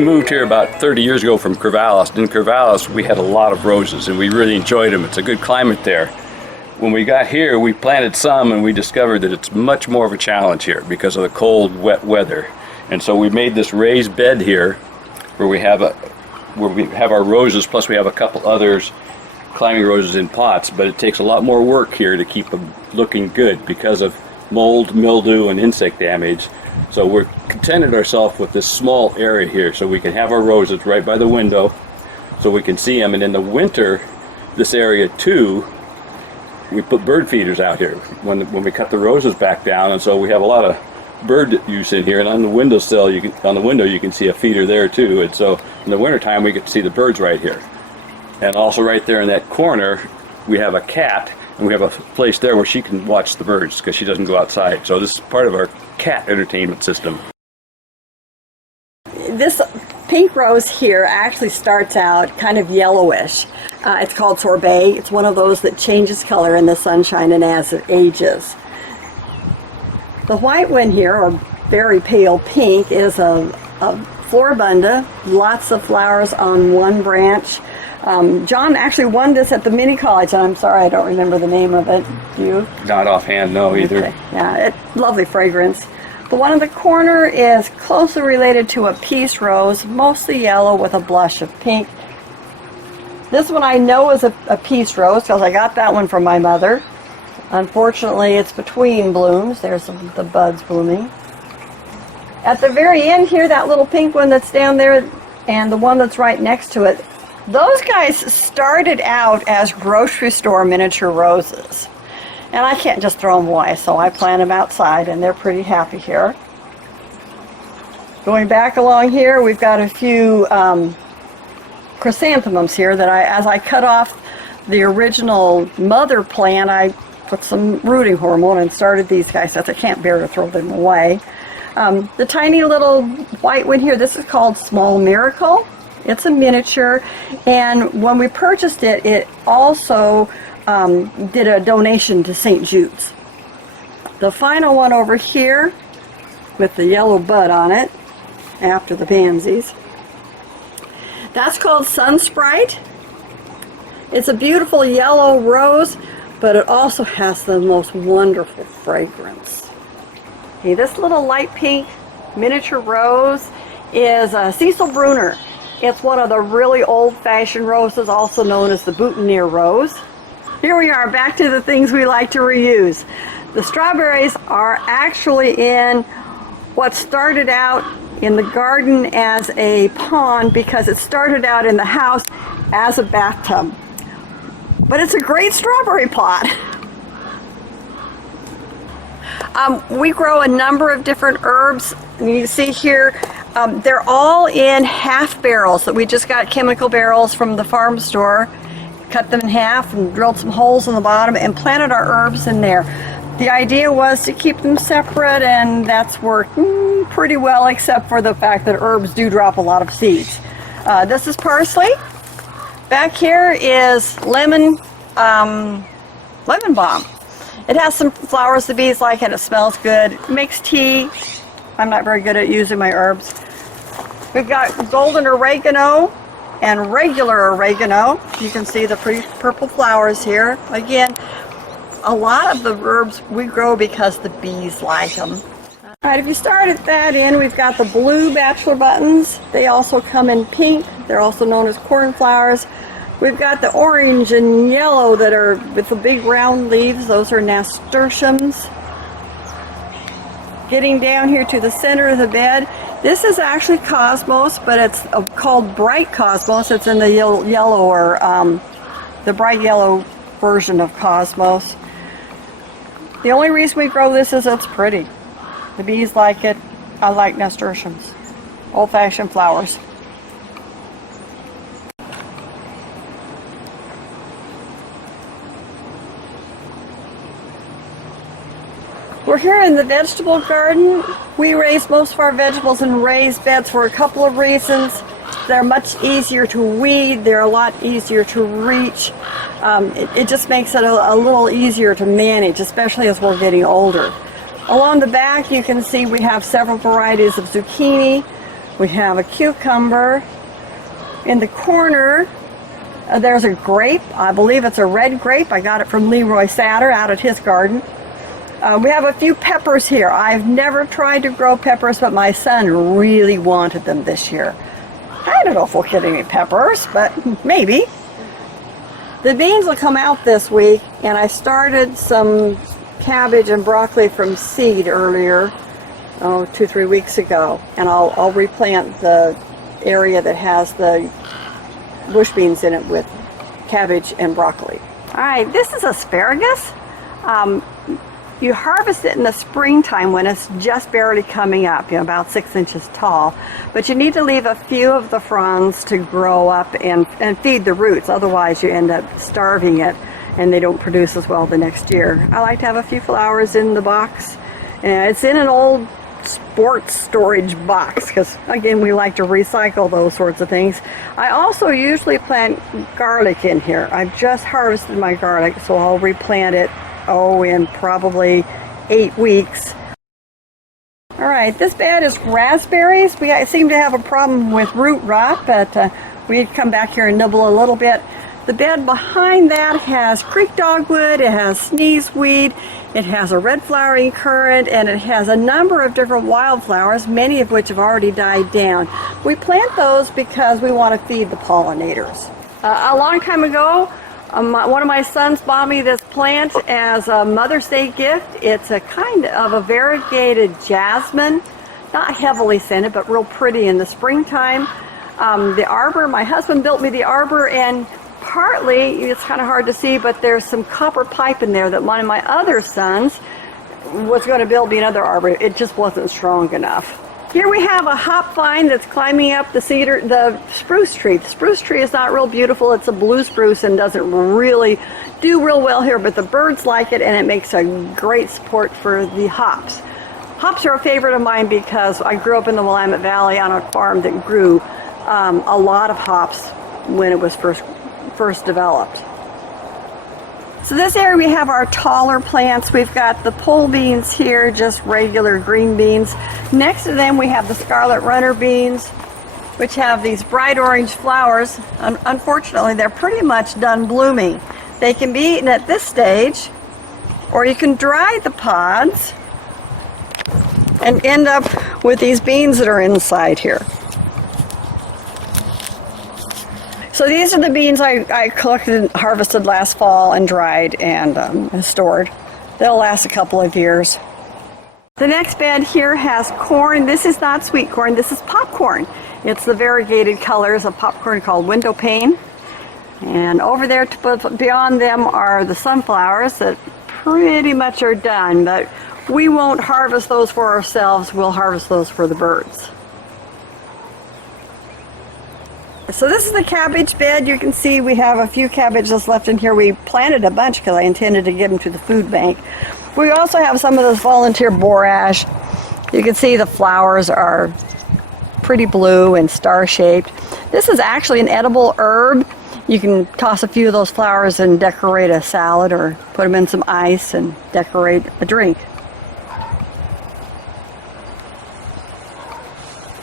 moved here about 30 years ago from Corvallis. In Corvallis, we had a lot of roses and we really enjoyed them. It's a good climate there. When we got here, we planted some and we discovered that it's much more of a challenge here because of the cold, wet weather. And so we made this raised bed here where we have our roses, plus we have a couple others, climbing roses in pots, but it takes a lot more work here to keep them looking good because of mold, mildew, and insect damage. So we're contented ourselves with this small area here so we can have our roses right by the window so we can see them. And in the winter, this area too, we put bird feeders out here when we cut the roses back down, and so we have a lot of bird use in here. And on the windowsill, on the window you can see a feeder there too. And so in the wintertime we get to see the birds right here. And also right there in that corner we have a cat, and we have a place there where she can watch the birds because she doesn't go outside. So this is part of our cat entertainment system. This pink rose here actually starts out kind of yellowish. It's called sorbet. It's one of those that changes color in the sunshine and as it ages. The white one here, or very pale pink, is a floribunda, lots of flowers on one branch. John actually won this at the mini college, and I'm sorry I don't remember the name of it. Do you? Not offhand, no, either. Okay. Yeah, lovely fragrance. The one in the corner is closely related to a peace rose, mostly yellow with a blush of pink. This one I know is a peace rose because I got that one from my mother. Unfortunately, it's between blooms. There's the buds blooming. At the very end here, that little pink one that's down there and the one that's right next to it, those guys started out as grocery store miniature roses. And I can't just throw them away, so I plant them outside, and they're pretty happy here. Going back along here, we've got a few chrysanthemums here that as I cut off the original mother plant, I put some rooting hormone and started these guys, so I can't bear to throw them away. The tiny little white one here, this is called Small Miracle. It's a miniature, and when we purchased it, it also did a donation to St. Jude's. The final one over here with the yellow bud on it after the pansies, that's called Sun Sprite. It's a beautiful yellow rose, but it also has the most wonderful fragrance. Okay, this little light pink miniature rose is Cecil Bruner. It's one of the really old-fashioned roses, also known as the boutonniere rose. Here we are, back to the things we like to reuse. The strawberries are actually in what started out in the garden as a pond because it started out in the house as a bathtub. But it's a great strawberry plot. We grow a number of different herbs. You can see here, they're all in half barrels that we just got chemical barrels from the farm store. Cut them in half and drilled some holes in the bottom and planted our herbs in there. The idea was to keep them separate, and that's worked pretty well, except for the fact that herbs do drop a lot of seeds. This is parsley. Back here is lemon balm. It has some flowers the bees like, and it smells good. It makes tea. I'm not very good at using my herbs. We've got golden oregano and regular oregano. You can see the pretty purple flowers here. Again, a lot of the herbs we grow because the bees like them. All right, if you started that in, we've got the blue bachelor buttons. They also come in pink. They're also known as cornflowers. We've got the orange and yellow that are with the big round leaves. Those are nasturtiums. Getting down here to the center of the bed, this is actually cosmos, but it's called bright cosmos. It's in the yellower, the bright yellow version of cosmos. The only reason we grow this is it's pretty. The bees like it. I like nasturtiums, old-fashioned flowers. We're here in the vegetable garden. We raise most of our vegetables in raised beds for a couple of reasons. They're much easier to weed. They're a lot easier to reach. It just makes it a little easier to manage, especially as we're getting older. Along the back, you can see we have several varieties of zucchini. We have a cucumber. In the corner, there's a grape. I believe it's a red grape. I got it from Leroy Satter out at his garden. We have a few peppers here. I've never tried to grow peppers, but my son really wanted them this year. I don't know if we'll get any peppers, but maybe. The beans will come out this week, and I started some cabbage and broccoli from seed earlier, 2-3 weeks ago, and I'll replant the area that has the bush beans in it with cabbage and broccoli. All right, this is asparagus. You harvest it in the springtime when it's just barely coming up, about 6 inches tall. But you need to leave a few of the fronds to grow up and feed the roots. Otherwise, you end up starving it and they don't produce as well the next year. I like to have a few flowers in the box. And it's in an old sports storage box because, again, we like to recycle those sorts of things. I also usually plant garlic in here. I've just harvested my garlic, so I'll replant it in probably 8 weeks. All right, this bed is raspberries. We seem to have a problem with root rot, but we'd come back here and nibble a little bit. The bed behind that has creek dogwood, it has sneezeweed, it has a red flowering currant, and it has a number of different wildflowers, many of which have already died down. We plant those because we want to feed the pollinators. A long time ago, one of my sons bought me this plant as a Mother's Day gift. It's a kind of a variegated jasmine, not heavily scented, but real pretty in the springtime. The arbor, my husband built me the arbor, and partly, it's kind of hard to see, but there's some copper pipe in there that one of my other sons was going to build me another arbor. It just wasn't strong enough. Here we have a hop vine that's climbing up the spruce tree. The spruce tree is not real beautiful. It's a blue spruce and doesn't really do real well here, but the birds like it and it makes a great support for the hops. Hops are a favorite of mine because I grew up in the Willamette Valley on a farm that grew a lot of hops when it was first developed. So this area we have our taller plants. We've got the pole beans here, just regular green beans. Next to them we have the scarlet runner beans, which have these bright orange flowers. Unfortunately, they're pretty much done blooming. They can be eaten at this stage, or you can dry the pods and end up with these beans that are inside here. So these are the beans I collected and harvested last fall and dried and stored. They'll last a couple of years. The next bed here has corn. This is not sweet corn, this is popcorn. It's the variegated colors of popcorn called window pane. And over there beyond them are the sunflowers that pretty much are done, but we won't harvest those for ourselves, we'll harvest those for the birds. So this is the cabbage bed. You can see we have a few cabbages left in here. We planted a bunch because I intended to give them to the food bank. We also have some of this volunteer borage. You can see the flowers are pretty blue and star-shaped. This is actually an edible herb. You can toss a few of those flowers and decorate a salad or put them in some ice and decorate a drink.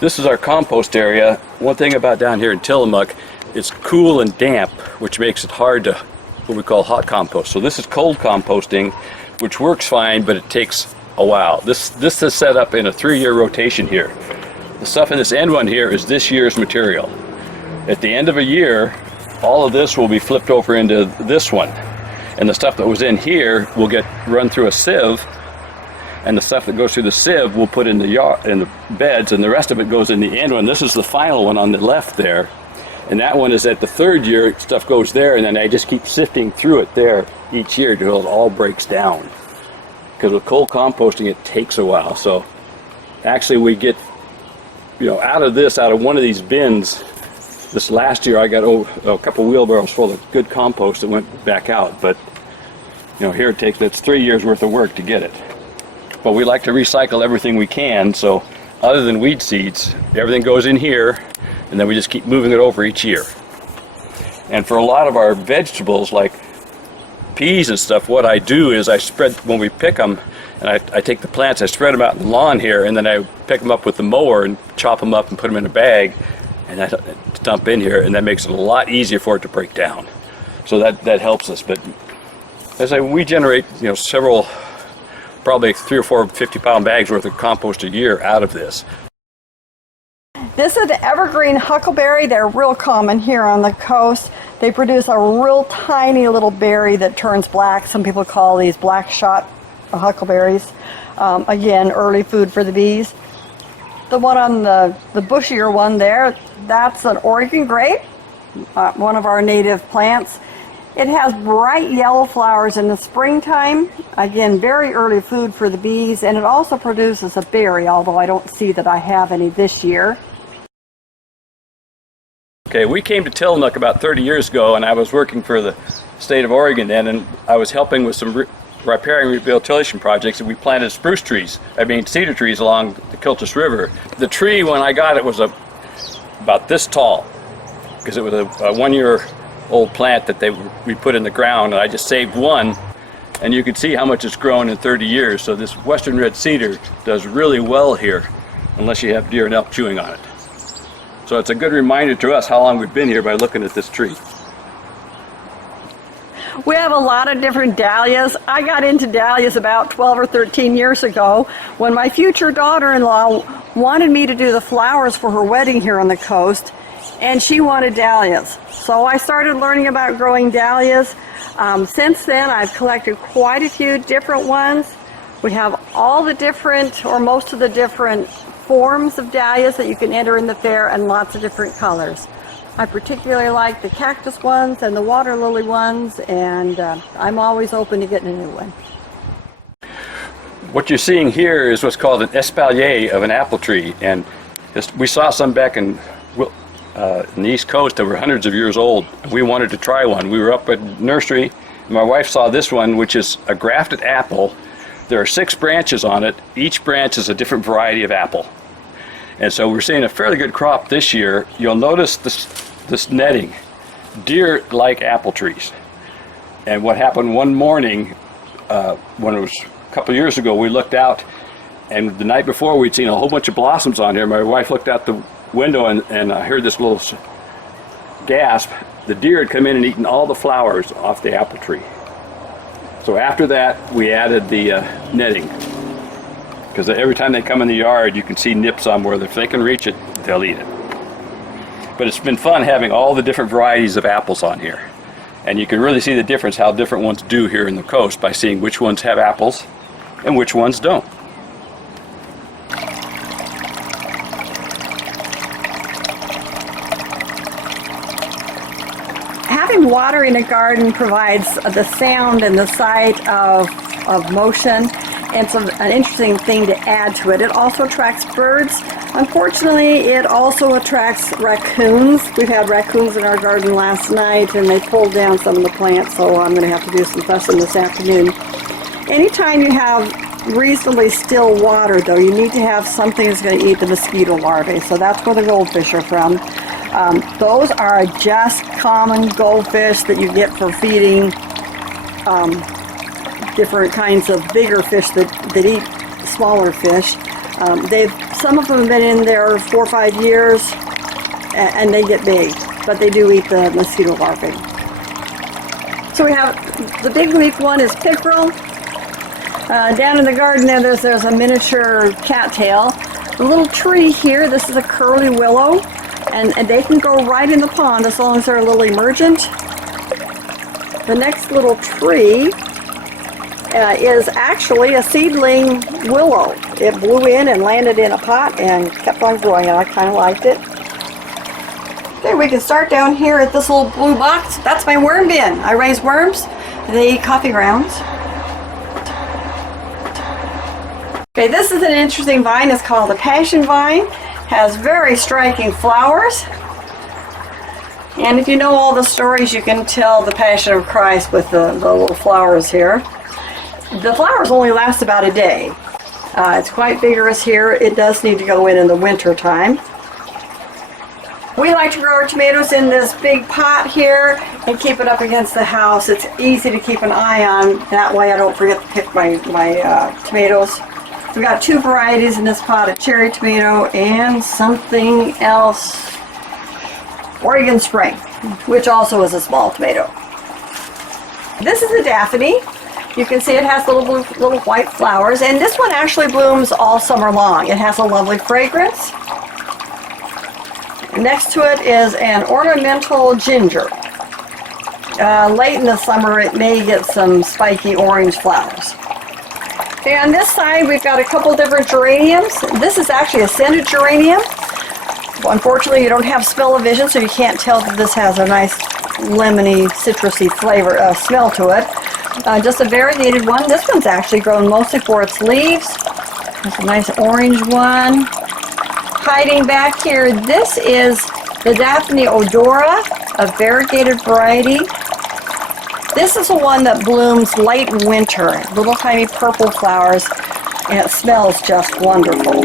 This is our compost area. One thing about down here in Tillamook, it's cool and damp, which makes it hard to what we call hot compost. So this is cold composting, which works fine, but it takes a while. This is set up in a 3-year rotation here. The stuff in this end one here is this year's material. At the end of a year, all of this will be flipped over into this one. And the stuff that was in here will get run through a sieve, and the stuff that goes through the sieve we'll put in the beds, and the rest of it goes in the end one. This is the final one on the left there, and that one is at the 3rd year. Stuff goes there, and then I just keep sifting through it there each year until it all breaks down. Because with cold composting it takes a while. So actually we get, out of one of these bins, this last year I got a couple wheelbarrows full of good compost that went back out, but here it's 3 years worth of work to get it. But we like to recycle everything we can, so other than weed seeds, everything goes in here, and then we just keep moving it over each year. And for a lot of our vegetables, like peas and stuff, what I do is I spread, when we pick them, And I take the plants, I spread them out in the lawn here, and then I pick them up with the mower and chop them up and put them in a bag, and I dump in here, and that makes it a lot easier for it to break down. So that helps us. But as we generate, several, probably 3 or 4 50-pound bags worth of compost a year out of this. This is the evergreen huckleberry. They're real common here on the coast. They produce a real tiny little berry that turns black. Some people call these black shot huckleberries. Again, early food for the bees. The one on the bushier one there, that's an Oregon grape, one of our native plants. It has bright yellow flowers in the springtime. Again, very early food for the bees, and it also produces a berry, although I don't see that I have any this year. Okay, we came to Tillamook about 30 years ago, and I was working for the state of Oregon then, and I was helping with some riparian rehabilitation projects, and we planted spruce trees, cedar trees along the Kilchis River. The tree, when I got it, was about this tall, because it was a 1-year-old plant that we put in the ground, and I just saved one, and you can see how much it's grown in 30 years. So this western red cedar does really well here, unless you have deer and elk chewing on it. So it's a good reminder to us how long we've been here by looking at this tree. We have a lot of different dahlias. I got into dahlias about 12 or 13 years ago when my future daughter-in-law wanted me to do the flowers for her wedding here on the coast, and she wanted dahlias. So I started learning about growing dahlias. Since then, I've collected quite a few different ones. We have all the different, or most of the different forms of dahlias that you can enter in the fair, and lots of different colors. I particularly like the cactus ones and the water lily ones, and I'm always open to getting a new one. What you're seeing here is what's called an espalier of an apple tree, and we saw some back in the East Coast that were hundreds of years old. We wanted to try one. We were up at nursery, and my wife saw this one, which is a grafted apple. There are 6 branches on it. Each branch is a different variety of apple. And so we're seeing a fairly good crop this year. You'll notice this netting. Deer like apple trees. And what happened one morning, when it was a couple of years ago, we looked out, and the night before we'd seen a whole bunch of blossoms on here. My wife looked out the window, and I heard this little gasp. The deer had come in and eaten all the flowers off the apple tree. So after that, we added the netting. Because every time they come in the yard, you can see nips on where if they can reach it, they'll eat it. But it's been fun having all the different varieties of apples on here. And you can really see the difference how different ones do here in the coast by seeing which ones have apples and which ones don't. Having water in a garden provides the sound and the sight of motion. And it's an interesting thing to add to it. It also attracts birds. Unfortunately, it also attracts raccoons. We've had raccoons in our garden last night, and they pulled down some of the plants, so I'm going to have to do some fussing this afternoon. Anytime you have reasonably still water, though, you need to have something that's going to eat the mosquito larvae. So that's where the goldfish are from. Those are just common goldfish that you get for feeding different kinds of bigger fish that eat smaller fish. Some of them have been in there 4 or 5 years, and they get big, but they do eat the mosquito larvae. So we have the big leaf one is pickerel. Down in the garden there's a miniature cattail. The little tree here, this is a curly willow, and they can go right in the pond as long as they're a little emergent. The next little tree is actually a seedling willow. It blew in and landed in a pot and kept on growing, and I kind of liked it. Okay, we can start down here at this little blue box. That's my worm bin. I raise worms. They eat coffee grounds. Okay, this is an interesting vine. It's called a passion vine. Has very striking flowers. And if you know all the stories, you can tell the Passion of Christ with the little flowers here. The flowers only last about a day. It's quite vigorous here. It does need to go in the winter time. We like to grow our tomatoes in this big pot here and keep it up against the house. It's easy to keep an eye on. That way I don't forget to pick my tomatoes. We've got 2 varieties in this pot, a cherry tomato and something else, Oregon Spring, which also is a small tomato. This is a Daphne. You can see it has little white flowers, and this one actually blooms all summer long. It has a lovely fragrance. Next to it is an ornamental ginger. Late in the summer it may get some spiky orange flowers. And on this side we've got a couple different geraniums. This is actually a scented geranium. Unfortunately you don't have smell-o-vision, so you can't tell that this has a nice lemony, citrusy flavor, smell to it. Just a variegated one. This one's actually grown mostly for its leaves. There's a nice orange one. Hiding back here, this is the Daphne odora, a variegated variety. This is the one that blooms late in winter, little tiny purple flowers, and it smells just wonderful.